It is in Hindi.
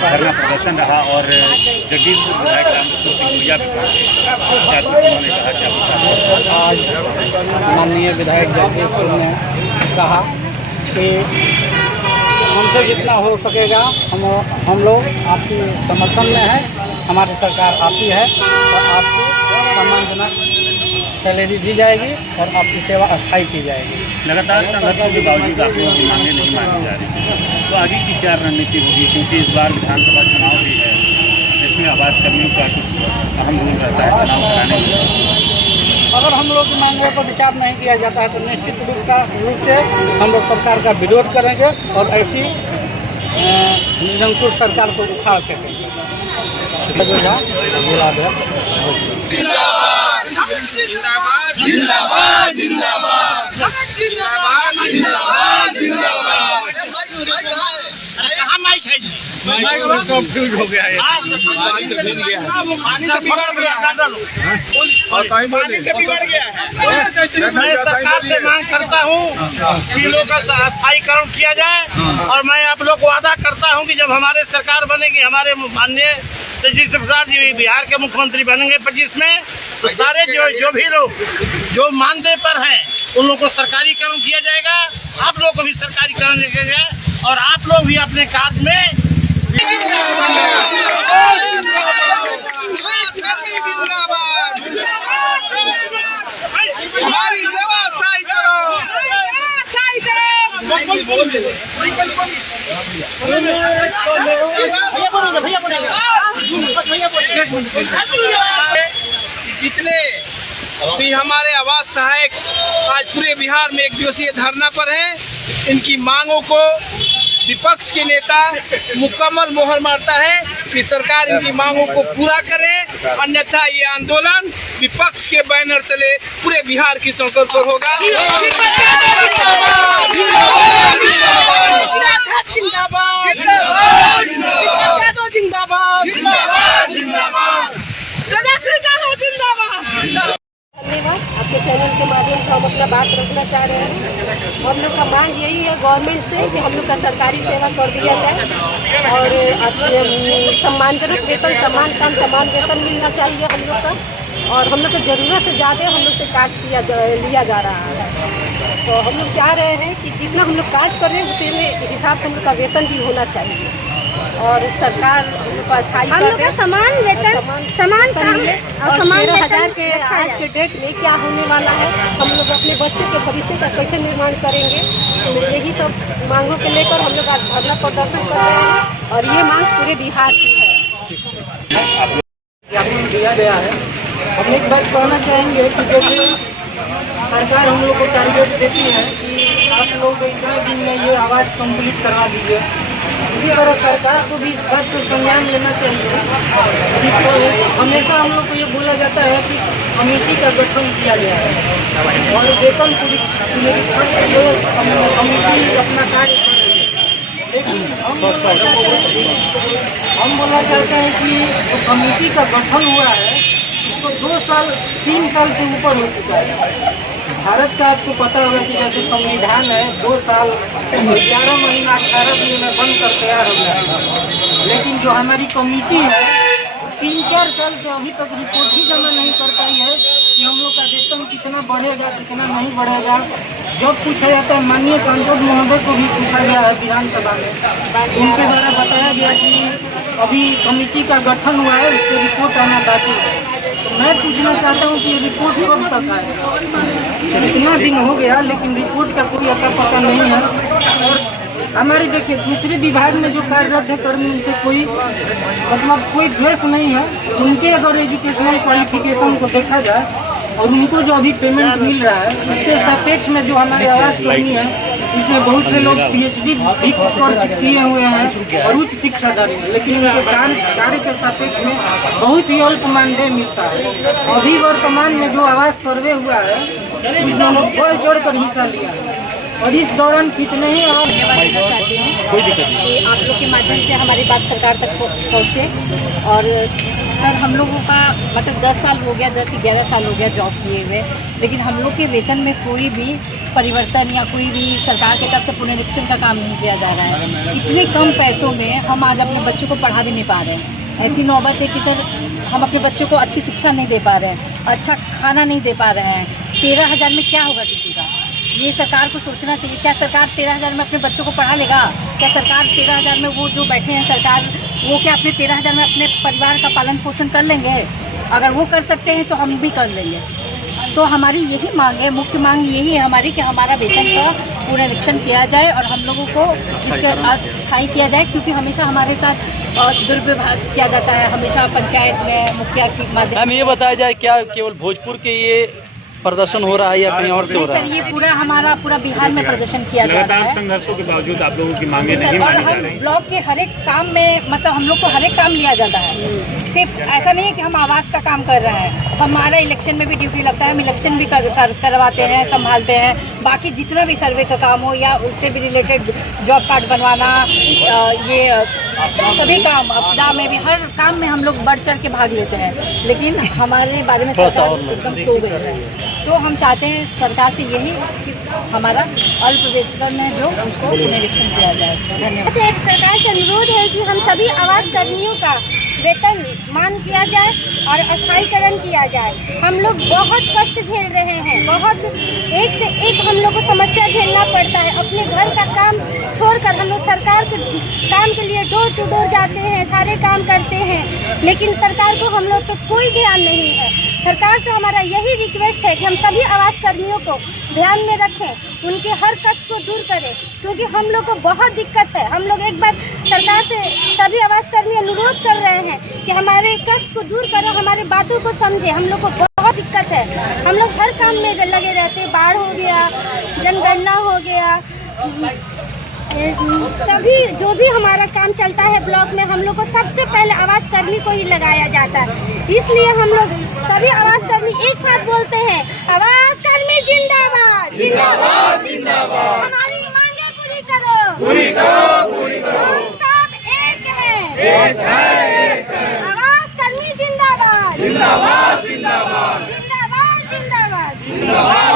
धरना प्रदर्शन रहा और जगदीशपुर विधायक रामकृष्ण सिंह गुड़िया भी पहुंचे, क्या कुछ उन्होंने कहा, क्या कुछ? आज माननीय विधायक जगदीशपुर ने कहा कि हमसे जितना हो सकेगा हम लोग आपकी समर्थन में हैं, हमारी सरकार आती है और आपको सम्मानजनक सैलरी दी जाएगी और आपकी सेवा अस्थायी की जाएगी। लगातार संघर्षों के बावजूद आप लोगों की मांगें नहीं मानी जा रही थी, तो आगे की क्या रणनीति होगी, क्योंकि इस बार विधानसभा चुनाव भी है, इसमें आवास कर्मियों का कुछ अहम रोल रहता है चुनाव कराने में। अगर हम लोग की मांगों पर विचार नहीं किया जाता है तो निश्चित रूप से हम लोग सरकार का विरोध करेंगे और ऐसी निरंकुश सरकार को उखाड़ फेंकेंगे। जिंदाबाद जिंदाबाद जिंदाबाद जिंदाबाद जिंदाबाद जिंदाबाद। कहाँ माइक है? माइक कंफ्यूज हो गया है, पानी से बिगड़ गया है। मैं सरकार से मांग करता हूँ कि लोगों का स्थायीकरण किया जाए और मैं आप लोग को वादा करता हूँ कि जब हमारे सरकार बनेगी, हमारे माननीय तेजस्वी प्रसाद जी बिहार के मुख्यमंत्री बनेंगे 25 में, तो सारे जो भी लोग जो मानदेय पर हैं उन लोगों को सरकारीकरण किया जाएगा, आप लोग को भी सरकारीकरण किया जाएगा और आप लोग भी अपने कार्य में हमारी सेवा सही करो। जितने भी हमारे आवास सहायक आज पूरे बिहार में एक दिवसीय धरना पर हैं, इनकी मांगों को विपक्ष के नेता मुकम्मल मोहर मारता है कि सरकार इनकी मांगों को पूरा करे, अन्यथा ये आंदोलन विपक्ष के बैनर तले पूरे बिहार की सड़कों पर होगा। धन्यवाद। आपके चैनल के माध्यम से हम अपना बात रखना चाह रहे हैं। हम लोग का मांग यही है गवर्नमेंट से कि हम लोग का सरकारी सेवा कर दिया जाए और सम्मानजनक वेतन, समान काम समान वेतन मिलना चाहिए हम लोग का, और हम लोग को ज़रूरत से ज़्यादा हम लोग से काज लिया जा रहा है। तो हम लोग चाह रहे हैं कि जितना हम लोग काज कर रहे हैं उतने हिसाब से हम लोग का वेतन भी होना चाहिए और सरकार हम लोग का स्थायी हम लोग का समान वेतन, समान काम और समान 13,000 के आज के डेट में क्या होने वाला है, हम लोग अपने बच्चे के भविष्य का कैसे निर्माण करेंगे, तो यही सब मांगों को लेकर हम लोग आज धरना प्रदर्शन कर रहे हैं और ये मांग पूरे बिहार की है। दिया गया है। हम एक बात कहना चाहेंगे कि जैसे सरकार हम लोग को टारगेट देती है कि आप लोग इतने दिन में ये आवास कंप्लीट करवा दीजिए, इसी तरह सरकार को भी स्पष्ट संज्ञान लेना चाहिए। हमेशा हम लोग को ये बोला जाता है कि कमेटी का गठन किया गया है और वेतन कमेटी अपना कार्य कर रही है, लेकिन हम बोलना चाहते हैं कि जो कमेटी का गठन हुआ है उसको 2 साल 3 साल से ऊपर हो चुका है। भारत का आपको पता होगा कि जैसे संविधान है 2 साल 11 महीना 18 दिन में बनकर तैयार हो गया है, लेकिन जो हमारी कमेटी है 3-4 साल से अभी तक रिपोर्ट ही जमा नहीं कर पाई है कि हम लोग का वेतन कितना बढ़ेगा कितना नहीं बढ़ेगा। जब पूछा जाता है माननीय सांसद महोदय को भी पूछा गया है विधानसभा में, उनके द्वारा बताया गया कि अभी कमेटी का गठन हुआ है, उसकी रिपोर्ट आना बाकी है। तो मैं पूछना चाहता हूँ कि रिपोर्ट कब तक आएगा? इतना दिन हो गया लेकिन रिपोर्ट का कोई अता पता नहीं है। और हमारे देखिए दूसरे विभाग में जो कार्यरत है कर्मी, उनसे कोई मतलब कोई द्वेष नहीं है, उनके अगर एजुकेशनल क्वालिफिकेशन को देखा जाए और उनको जो अभी पेमेंट मिल रहा है उसके सापेक्ष में जो हमारे आवास कर्मी है इसमें बहुत से लोग PhD भी किए हुए हैं और उच्च शिक्षाधारी हैं, लेकिन उनके कार्य के सापेक्ष में बहुत ही अल्प मानदेय मिलता है। अभी वर्तमान में जो आवास सर्वे हुआ है इसमें बढ़ चढ़ कर हिस्सा लिया है और इस दौरान कितने ही चाहते हैं कि आप लोग के माध्यम से हमारी बात सरकार तक पहुँचे। और सर हम लोगों का मतलब 10 साल हो गया, 10-11 साल हो गया जॉब किए हुए, लेकिन हम लोग के वेतन में कोई भी परिवर्तन या कोई भी सरकार की तरफ से पुनरीक्षण का काम नहीं किया जा रहा है। इतने कम पैसों में हम आज अपने बच्चों को पढ़ा भी नहीं पा रहे हैं। ऐसी नौबत है कि सर हम अपने बच्चों को अच्छी शिक्षा नहीं दे पा रहे हैं, अच्छा खाना नहीं दे पा रहे हैं। 13,000 में क्या होगा किसी का? ये सरकार को सोचना चाहिए। क्या सरकार 13,000 में अपने बच्चों को पढ़ा लेगा? क्या सरकार 13,000 में वो जो बैठे हैं सरकार, वो क्या अपने 13,000 में अपने परिवार का पालन पोषण कर लेंगे? अगर वो कर सकते हैं तो हम भी कर लेंगे। तो हमारी यही मांग है, मुख्य मांग यही है हमारी कि हमारा वेतन का पुनरीक्षण किया जाए और हम लोगों को इसका अस्थायी किया जाए, क्योंकि हमेशा हमारे साथ दुर्व्यवहार किया जाता है। हमेशा पंचायत में मुखिया की माध्यम। मैम ये बताया जाए, क्या केवल भोजपुर के ये प्रदर्शन हो रहा है या कहीं और से हो रहा है? सर, ये पूरा हमारा पूरा बिहार में प्रदर्शन किया जा रहा है। संघर्षों के बावजूद आप लोगों की मांगे नहीं और मानी जा हम रही। ब्लॉक के हर एक काम में, मतलब हम लोग को हर एक काम लिया जाता है। सिर्फ ऐसा नहीं है कि हम आवास का काम कर रहे हैं, हमारा इलेक्शन में भी ड्यूटी लगता है। हम इलेक्शन भी करवाते हैं, संभालते हैं। बाकी जितना भी सर्वे का काम हो या उससे भी रिलेटेड जॉब कार्ड बनवाना, ये सभी काम, आपदा में भी हर काम में हम लोग बढ़ चढ़ के भाग लेते हैं। लेकिन हमारे बारे में सरकार एकदम सो गई है। तो हम चाहते हैं सरकार से यही कि हमारा अल्प वेतन है जो उसको पुनरीक्षण किया जाए। धन्यवाद। एक सरकार से अनुरोध है कि हम सभी आवास कर्मियों का वेतन मान किया जाए और अस्थायीकरण किया जाए। हम लोग बहुत कष्ट झेल रहे हैं, बहुत एक से एक हम लोग को समस्या झेलना पड़ता है। अपने घर का काम छोड़कर हम लोग सरकार के काम के लिए डोर टू डोर जाते हैं, सारे काम करते हैं, लेकिन सरकार को हम लोग पर कोई ध्यान नहीं है। सरकार से हमारा यही रिक्वेस्ट है कि हम सभी आवास कर्मियों को ध्यान में रखें, उनके हर कष्ट को दूर करें, क्योंकि हम लोग को बहुत दिक्कत है। हम लोग एक बार सरकार से सभी आवास कर्मी अनुरोध कर रहे हैं कि हमारे कष्ट को दूर करो, हमारे बातों को समझे। हम लोग को बहुत दिक्कत है, हम लोग हर काम में लगे रहते हैं। बाढ़ हो गया, जनगणना हो गया, सभी जो भी हमारा काम चलता है ब्लॉक में, हम लोग को सबसे पहले आवास कर्मी को ही लगाया जाता है। इसलिए हम लोग सभी आवास कर्मी एक साथ बोलते हैं, आवास कर्मी जिंदाबाद जिंदाबाद जिंदाबाद। हमारी मांगे पूरी करो, पूरी करो, पूरी करो। हम सब एक हैं, आवास कर्मी जिंदाबाद जिंदाबाद जिंदाबाद जिंदाबाद जिंदाबाद जिंदाबाद।